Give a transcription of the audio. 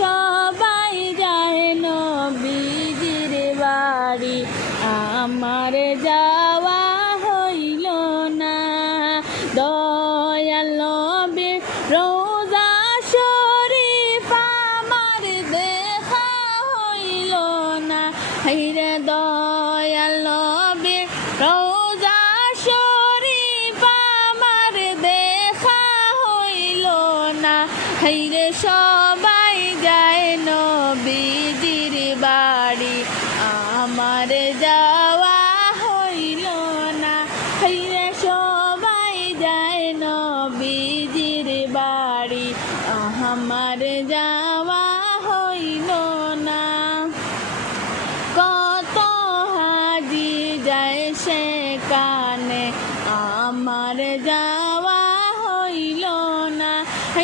সবাই যায় নবীজির বাড়ি, আমার যাওয়া হইল না। দয়াল নবীর রোজা শরীফ আমার দেখা হইল না। হাইরে দয়াল নবীর রোজা শরীফ আমার দেখা হইল না। হাইরে সবাই যায় নবীজির বাড়ি, আমার যাওয়া হইল না। হাইরে সবাই যায় নবীজির বাড়ি, আমার